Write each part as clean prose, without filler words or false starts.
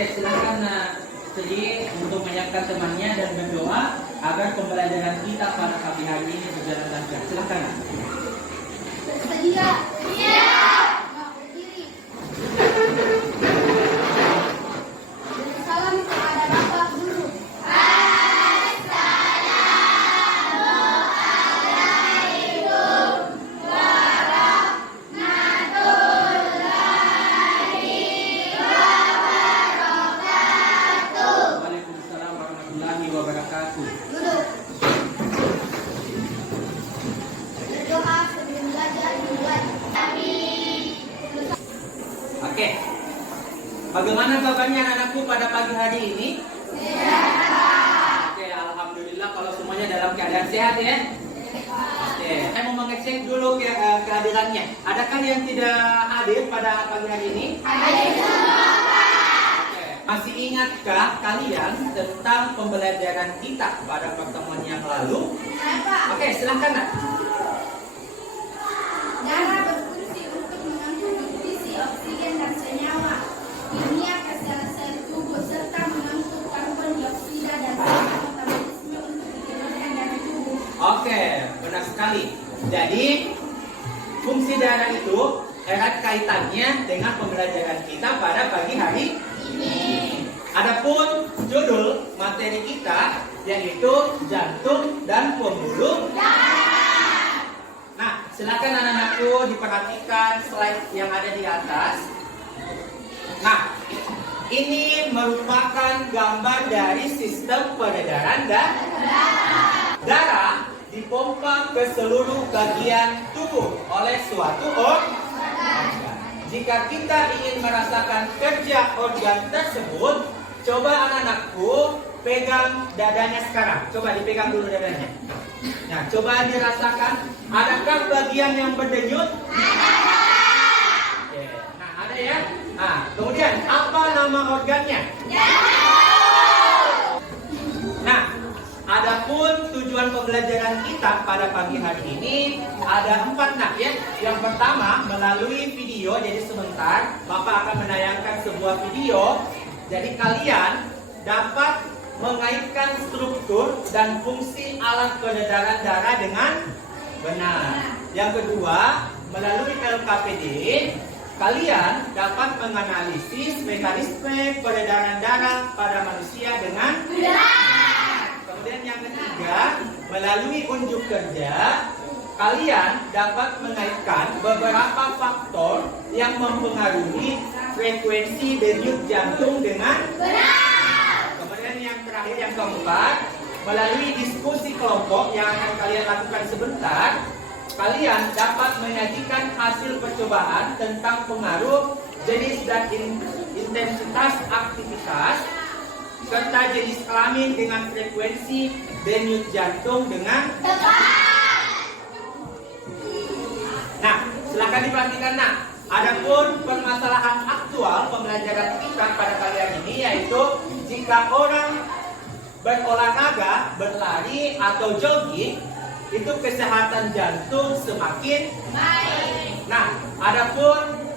Oke, silakan Sri untuk menyiapkan temannya dan berdoa agar pembelajaran kita pada pagi hari ini berjalan lancar. Silakan. Bersedia. Iya. Nah, berdiri. Beri salam kepada Bapak Guru. Waalaikumsalam warahmatullahi wabarakatuh. Duduk. Berdoa sebelum belajar dimulai. Amin. Oke. Bagaimana kabarnya anak-anakku pada pagi hari ini? Oke, alhamdulillah kalau semuanya dalam keadaan sehat ya. Oke, saya mau mengecek dulu kehadirannya. Adakah yang tidak hadir pada pagi hari ini? Oke. Masih ingatkah kalian tentang pembelajaran kita pada pertemuan yang lalu? Oke, silahkan nak. Darah berfungsi untuk mengangkut nutrisi, oksigen, dan senyawa kimia ke sel-sel tubuh serta mengangkut karbon dioksida dan metabolisme untuk dikeluarkan dari tubuh. Oke, benar sekali. Jadi, fungsi darah itu erat kaitannya dengan pembelajaran kita pada pagi hari ini. Adapun judul materi kita yaitu jantung dan pembuluh darah. Nah, silakan anak-anakku diperhatikan slide yang ada di atas. Nah, ini merupakan gambar dari sistem peredaran darah. Darah dipompa ke seluruh bagian tubuh oleh suatu organ. Jika kita ingin merasakan kerja organ tersebut, coba anak-anakku pegang dadanya sekarang. Coba dipegang dulu dadanya. Nah, coba dirasakan. Adakah bagian yang berdenyut? Ada. Oke. Nah, ada ya. Nah, kemudian apa nama organnya? Nah, adapun tujuan pembelajaran kita pada pagi hari ini ada 4 nak ya. Yang pertama melalui video. Jadi sebentar Bapak akan menayangkan sebuah video. Jadi kalian dapat mengaitkan struktur dan fungsi alat peredaran darah dengan benar. Yang kedua, melalui LKPD, kalian dapat menganalisis mekanisme peredaran darah pada manusia dengan benar. Kemudian yang ketiga, melalui unjuk kerja, kalian dapat mengaitkan beberapa faktor yang mempengaruhi frekuensi denyut jantung dengan benar. Kemudian yang terakhir, yang keempat, melalui diskusi kelompok yang akan kalian lakukan sebentar, kalian dapat menyajikan hasil percobaan tentang pengaruh jenis dan intensitas aktivitas serta jenis kelamin dengan frekuensi denyut jantung dengan tepat. Nah, silakan diperhatikan nak. Adapun permasalahan aktual pembelajaran kita pada kali ini yaitu jika orang berolahraga, berlari atau jogging, itu kesehatan jantung semakin baik. Nah, adapun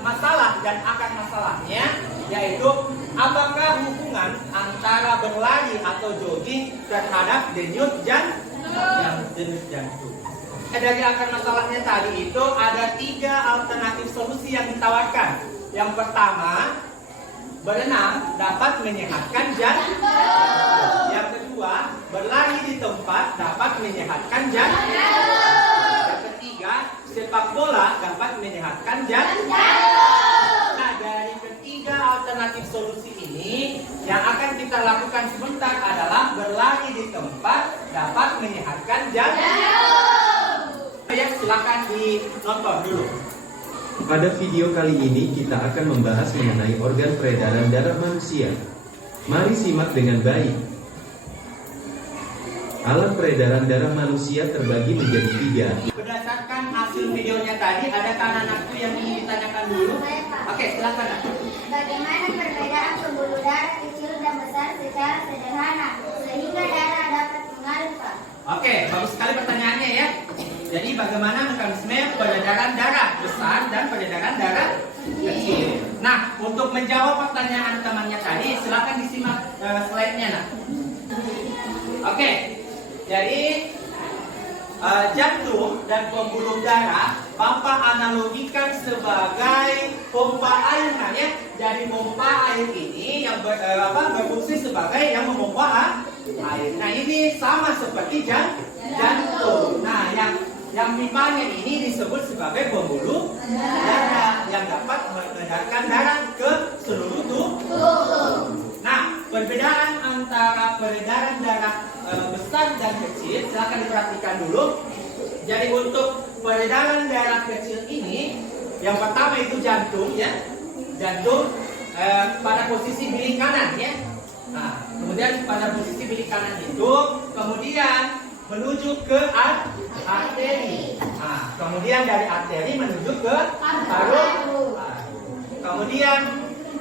masalah dan akar masalahnya yaitu apakah hubungan antara berlari atau jogging terhadap denyut jantung. Dari akar masalahnya tadi itu ada 3 alternatif solusi yang ditawarkan. Yang pertama, berenang dapat menyehatkan jantung. Yang kedua, berlari di tempat dapat menyehatkan jantung. Yang ketiga, sepak bola dapat menyehatkan jantung. Nah, dari ketiga alternatif solusi ini, yang akan kita lakukan sebentar adalah berlari di tempat dapat menyehatkan jantung. Ya, silakan ditonton dulu. Pada video kali ini kita akan membahas mengenai organ peredaran darah manusia. Mari simak dengan baik. Alat peredaran darah manusia terbagi menjadi 3. Berdasarkan hasil videonya tadi, ada anak-anakku yang ingin ditanyakan dulu? Oke, silakan. Bagaimana perbedaan pembuluh darah kecil dan besar secara sederhana sehingga darah dapat mengalir? Oke, bagus sekali pertanyaannya ya. Jadi bagaimana mekanisme peredaran darah besar dan peredaran darah kecil? Nah, untuk menjawab pertanyaan temannya tadi, silakan disimak slide-nya. Nah. Oke, jadi jantung dan pembuluh darah Bapak analogikan sebagai pompa air. Nah, ya. Jadi pompa air ini yang berfungsi sebagai yang memompa air. Nah, ini sama seperti jantung. Nah, yang pimpanya ini disebut sebagai pembuluh darah yang dapat mengedarkan darah ke seluruh tubuh. Nah, perbedaan antara peredaran darah besar dan kecil silakan diperhatikan dulu. Jadi untuk peredaran darah kecil ini, yang pertama itu jantung, ya. Jantung pada posisi bilik kanan, ya. Nah, kemudian pada posisi bilik kanan itu, kemudian menuju ke arteri. Nah, kemudian dari arteri menuju ke paru.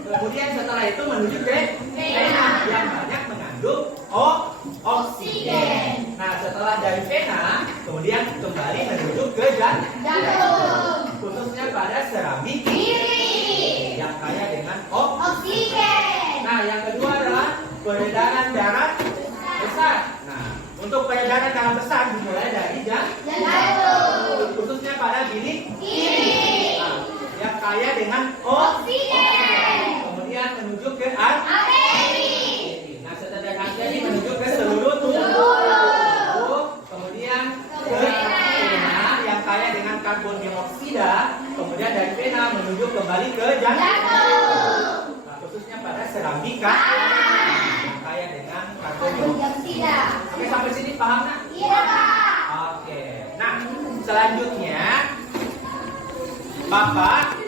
Kemudian setelah itu menuju ke vena yang banyak mengandung oksigen. Nah, setelah dari vena, kemudian kembali menuju ke jantung, khususnya pada serambi kiri yang kaya dengan oksigen. Nah, yang kedua adalah peredaran darah besar. Nah, untuk peredaran darah besar dimulai dari jantung, khususnya pada bilik kiri yang kaya dengan oksigen. Kemudian menuju ke arteri. Nah, setelah dari arteri menuju ke seluruh tubuh. Kemudian ke vena yang kaya dengan karbon dioksida. Kemudian dari vena menuju kembali ke jantung. Nah, khususnya pada serambi yang kaya dengan karbon dioksida. Oke, sampai sini paham, nak? Iya, Pak. Oke. Nah, selanjutnya Bapak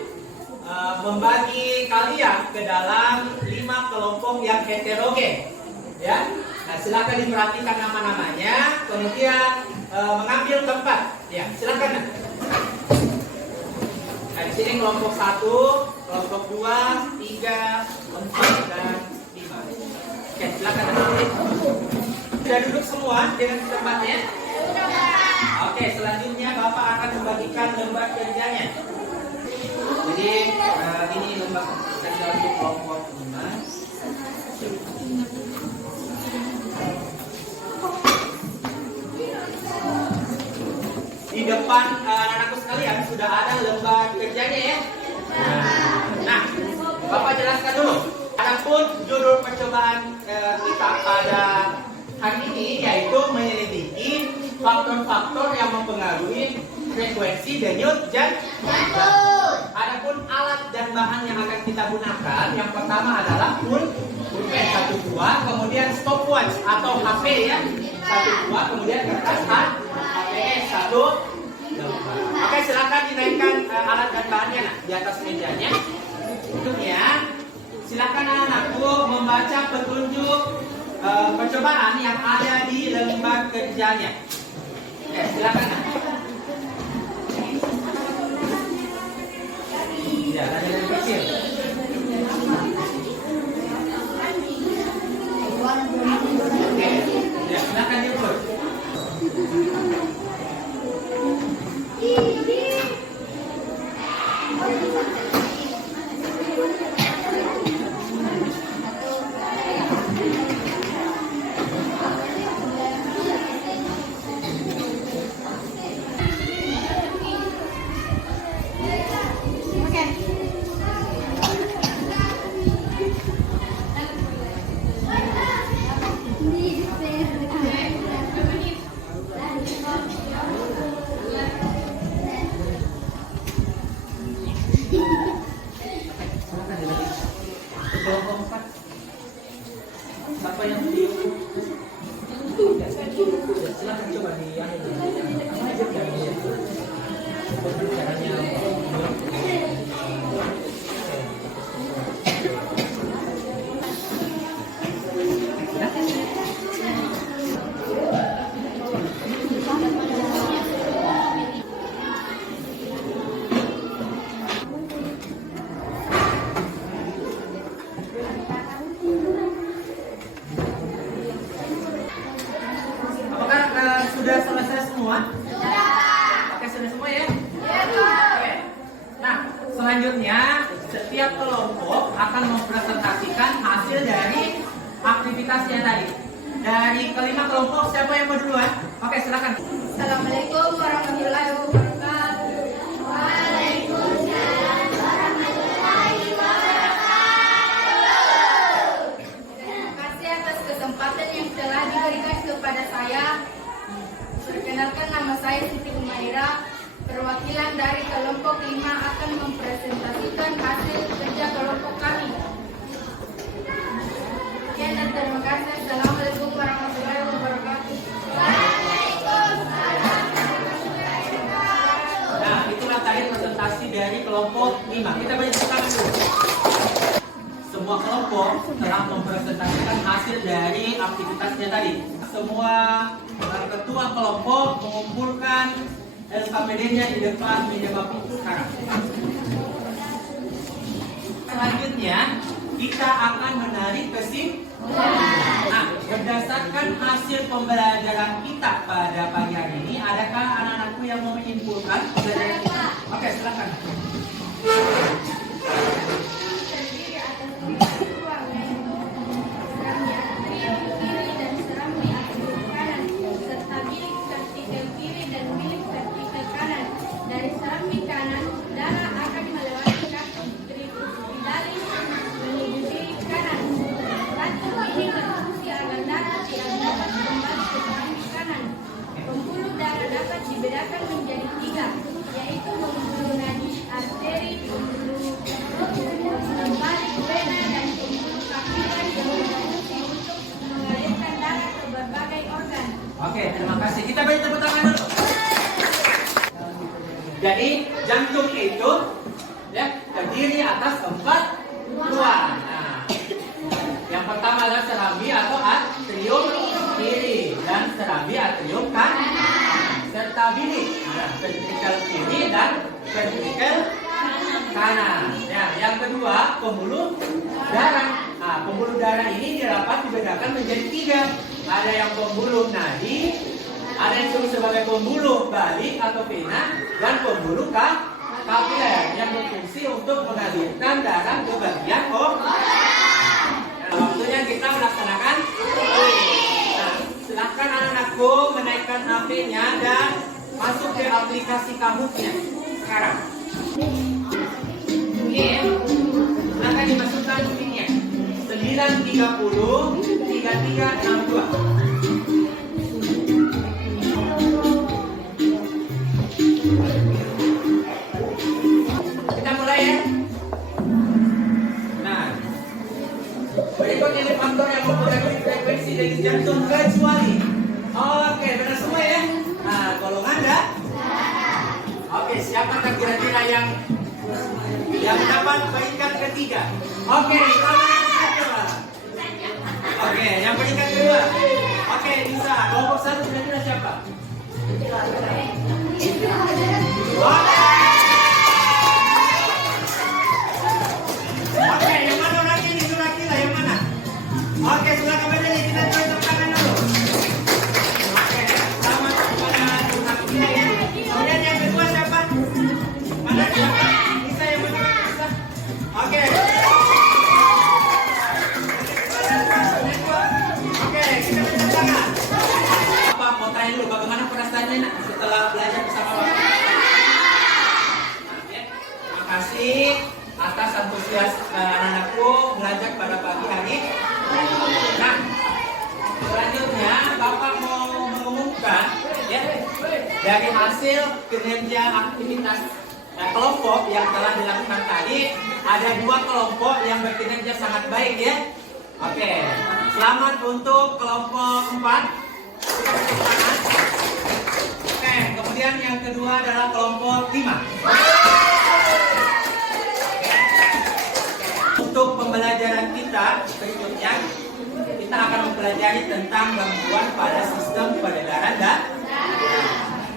membagi kalian ke dalam 5 kelompok yang heterogen, ya. Nah, silakan diperhatikan nama-namanya, kemudian mengambil tempat, ya. Silakan. Nah, di sini kelompok 1, kelompok 2, 3, 4 dan 5. Oke, silakan. Sudah duduk semua dengan tempatnya? Oke, selanjutnya Bapak akan membagikan lembar kerjanya. Jadi ini lembar kerja untuk kelompok 5. Di depan anak-anakku sekalian sudah ada lembar kerjanya, ya. Nah, Bapak jelaskan dulu. Adapun judul percobaan kita pada hari ini yaitu menyelidiki faktor-faktor yang mempengaruhi frekuensi denyut jantung. Adapun alat dan bahan yang akan kita gunakan, yang pertama adalah pulpen 1-2, kemudian stopwatch atau HP, ya, 1-2, kemudian kertas HPS 1-2. Oke, silakan dinaikkan alat dan bahannya, nah, di atas mejanya. Berikutnya, silakan anak-anakku membaca petunjuk percobaan yang ada di lembar kerjanya. Oke, silakan. Nah. Ya, ada yang kecil. Oke, ya, silakan diukur. Siapa yang diukur? Ya, silakan coba di yang sudah selesai semua? Sudah. Oke, sudah semua, ya? Oke. Nah, selanjutnya setiap setiap kelompok akan mempresentasikan hasil dari aktivitasnya tadi. Dari kelima kelompok, siapa yang mau duluan? Oke, silakan. Assalamualaikum warahmatullahi wabarakatuh. Waalaikumsalam warahmatullahi wabarakatuh. Terima kasih atas kesempatan yang telah diberikan kepada saya. Perkenalkan, nama saya Siti Umaira. Perwakilan dari kelompok 5 akan mempresentasikan hasil kerja kelompok kami. Sekian dan terima kasih. Assalamualaikum warahmatullahi wabarakatuh. Nah, itulah tadi presentasi dari kelompok 5. Kita beri tepuk tangan dulu. Semua kelompok telah mempresentasikan hasil dari aktivitasnya tadi. Semua ketua kelompok mengumpulkan LKPD-nya di depan meja bapak sekarang. Selanjutnya, kita akan menarik kesimpulan. Nah, berdasarkan hasil pembelajaran kita pada pagi hari ini, adakah anak-anakku yang mau menyimpulkan pembelajaran kita? Oke, silakan. Terdiri atas 5 ruang, yaitu seram di atrium kiri dan seram di atrium kanan, serta bilik vertikal kiri dan bilik vertikal kanan. Dari seram di kanan, darah akan melewati kaki tricuspidale menuju bilik kanan. Racun ini berfungsi agar darah tidak dapat kembali ke seram di kanan. Pembuluh darah dapat dibedakan menjadi 3, yaitu pembuluh nadi arteri, pembuluh balik vena, dan pembuluh kapiler yang berfungsi untuk mengalirkan darah ke berbagai organ. Oke, terima kasih. Kita beri tepuk tangan dulu. Jadi, jantung itu ya terdiri atas 4 ruang. Nah, yang pertama adalah serambi atau atrium kiri dan serambi atrium kanan, serta bilik. Nah, ventrikel kiri dan ventrikel kanan. Ya, yang kedua pembuluh darah. Nah, pembuluh darah ini dapat dibedakan menjadi 3. Ada yang pembuluh nadi, ada yang disebut sebagai pembuluh balik atau vena, dan pembuluh kapiler yang berfungsi untuk mengalirkan darah ke bagian organ. Nah, waktunya kita melaksanakan. Nah, silakan anak-anakku menaikkan HP-nya dan masuk ke aplikasi Kahoot-nya sekarang. Oke, silakan dimasukkan PIN-nya 930 3362. Kita mulai ya. Nah, berikut ini faktor yang mempengaruhi frekuensi dari jantung kecuali. Oke, benar semua ya. Nah, golongan dah. Oke, siapakah kira-kira yang dapat peringkat ketiga? Oke, oke, yang peringkat kedua. Oke, bisa. Kelompok 1 kira-kira siapa? Oke, yang mana orangnya ini? Kira-kira yang mana? Oke, silakan berdiri. Kita coba tepuk tangan dulu. Oke, selamat kepada Nurhakila ya. Kemudian yang kedua siapa? Mana siapa? Bisa yang mana? Bisa. Oke. Oke, kita beri tepuk tangan. Bapak mau tanya dulu bagaimana perasaannya nak setelah belajar bersama Bapak? Terima kasih atas antusias anak-anakku belajar pada pagi hari. Nah, selanjutnya Bapak mau mengumumkan ya dari hasil kinerja aktivitas kelompok yang telah dilakukan tadi. Ada 2 kelompok yang berkinerja sangat baik ya. Oke, selamat untuk kelompok 4. Kita beri tepuk tangan. Oke, kemudian yang kedua adalah kelompok 5. Untuk pembelajaran kita berikutnya, kita akan mempelajari tentang gangguan pada sistem peredaran darah.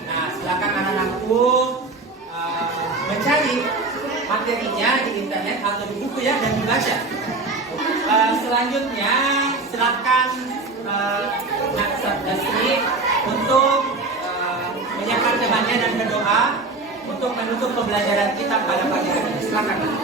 Nah, silakan anak-anakku mencari materinya di internet atau di buku ya dan dibaca. Selanjutnya, silakan Nak Satgasri untuk menyiapkan temannya dan berdoa untuk menutup pembelajaran kita pada pagi hari ini. Silakan.